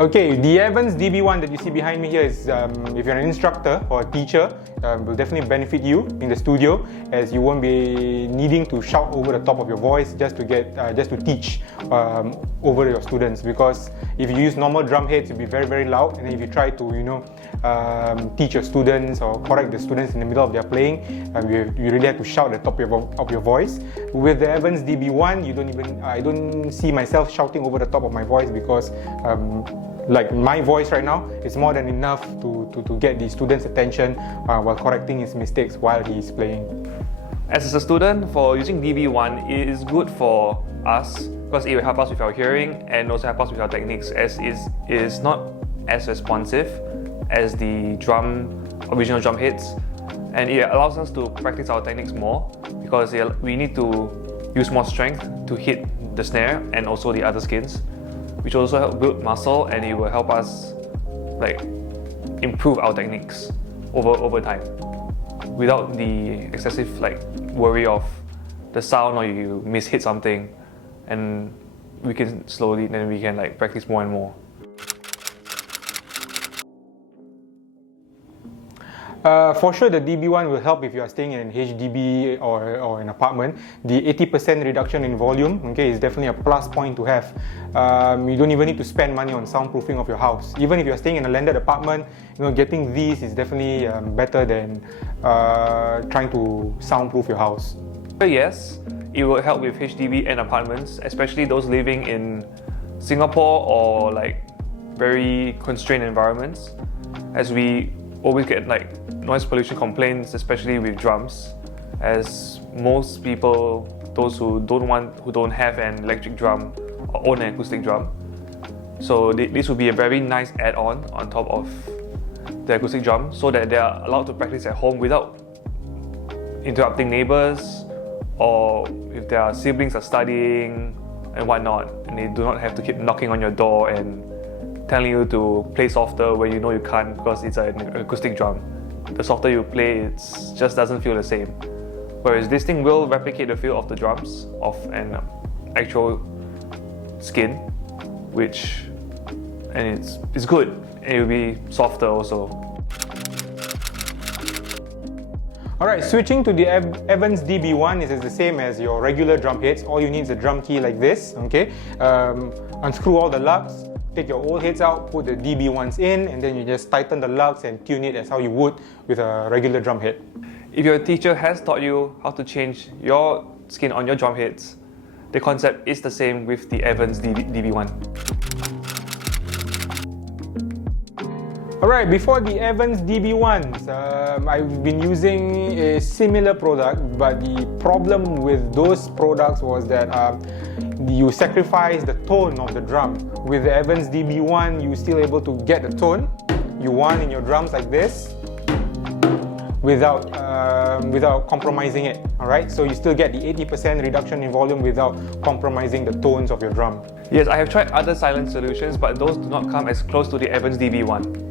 Okay, the EVANS DB1 that you see behind me here is, if you're an instructor or a teacher, will definitely benefit you in the studio, as you won't be needing to shout over the top of your voice just to teach over your students. Because if you use normal drum heads, it'll be very loud, and then if you try to teach your students or correct the students in the middle of their playing, you really have to shout at the top of your voice. With the EVANS DB1, I don't see myself shouting over the top of my voice, because like my voice right now is more than enough to get the student's attention while correcting his mistakes while he is playing. As a student, for using DB1, it is good for us because it will help us with our hearing and also help us with our techniques, as it is not as responsive as the original drum hits, and it allows us to practice our techniques more, because we need to use more strength to hit the snare and also the other skins, which also help build muscle, and it will help us improve our techniques over time without the excessive worry of the sound, or you mishit something, and we can practice more and more. For sure, the DB1 will help if you are staying in an HDB or an apartment. The 80% reduction in volume, okay, is definitely a plus point to have. You don't even need to spend money on soundproofing of your house. Even if you are staying in a landed apartment, getting these is definitely better than trying to soundproof your house. Yes, it will help with HDB and apartments, especially those living in Singapore or very constrained environments, as we always get noise pollution complaints, especially with drums, as most people, those who don't have an electric drum or own an acoustic drum. So this would be a very nice add-on on top of the acoustic drum, so that they are allowed to practice at home without interrupting neighbors, or if their siblings are studying and whatnot, and they do not have to keep knocking on your door and telling you to play softer when you know you can't because it's an acoustic drum. The softer you play, it just doesn't feel the same. Whereas this thing will replicate the feel of the drums of an actual skin, and it's good, and it will be softer also. Alright, switching to the EVANS DB1 is the same as your regular drum heads. All you need is a drum key like this, okay? Unscrew all the lugs, take your old heads out, put the DB1s in, and then you just tighten the lugs and tune it as how you would with a regular drum head. If your teacher has taught you how to change your skin on your drum heads, the concept is the same with the EVANS DB1. Alright, before the EVANS DB1s, I've been using a similar product, but the problem with those products was that you sacrifice the tone of the drum. With the EVANS DB1, you're still able to get the tone you want in your drums like this without compromising it. Alright, so you still get the 80% reduction in volume without compromising the tones of your drum. Yes, I have tried other silent solutions, but those do not come as close to the EVANS DB1.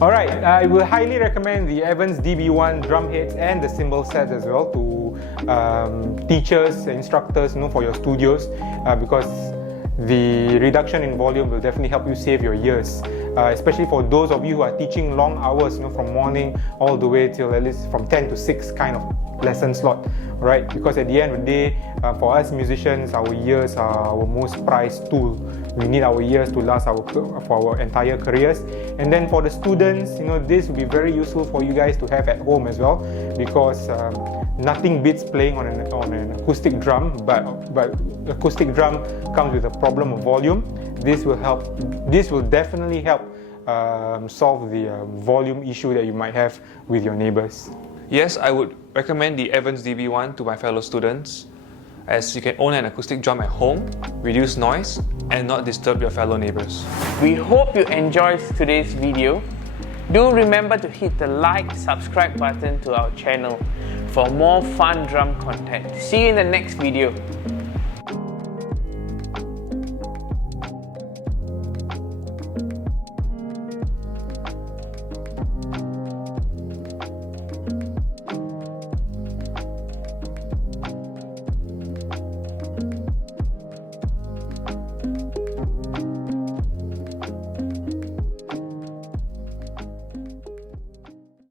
Alright, I will highly recommend the EVANS DB1 drum heads and the cymbal sets as well to teachers, instructors, for your studios, because the reduction in volume will definitely help you save your ears, especially for those of you who are teaching long hours, from morning all the way till at least from 10 to 6 kind of lesson slot, right? Because at the end of the day, for us musicians, our ears are our most prized tool. We need our ears to last for our entire careers. And then for the students, this will be very useful for you guys to have at home as well, because nothing beats playing on an acoustic drum, but acoustic drum comes with a problem of volume. This will definitely help solve the volume issue that you might have with your neighbors. Yes, I would recommend the EVANS DB1 to my fellow students, as you can own an acoustic drum at home, reduce noise, and not disturb your fellow neighbors. We hope you enjoyed today's video. Do remember to hit the subscribe button to our channel for more fun drum content. See you in the next video.